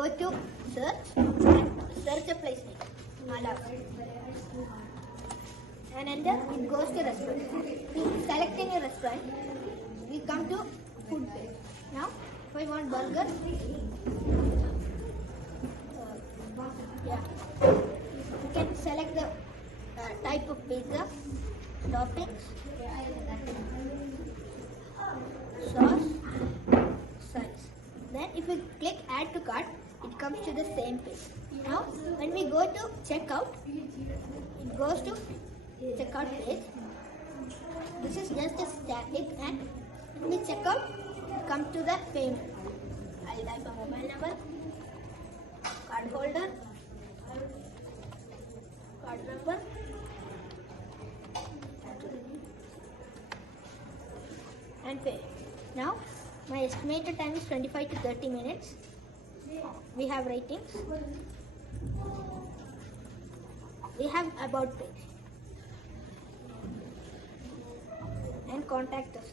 go to search and search a place name. And enter, it goes to restaurant. Selecting a restaurant, we come to food page. Now, if I want burger, you can select the type of pizza, toppings, sauce, size. Then if we click add to cart, it comes to the same page. Now when we go to checkout, it goes to checkout page. This is just a static, and when we check out, it comes to the payment. I'll type a mobile number, card holder, card number, and pay. Now my estimated time is 25 to 30 minutes. We have ratings. We have about page and contact us.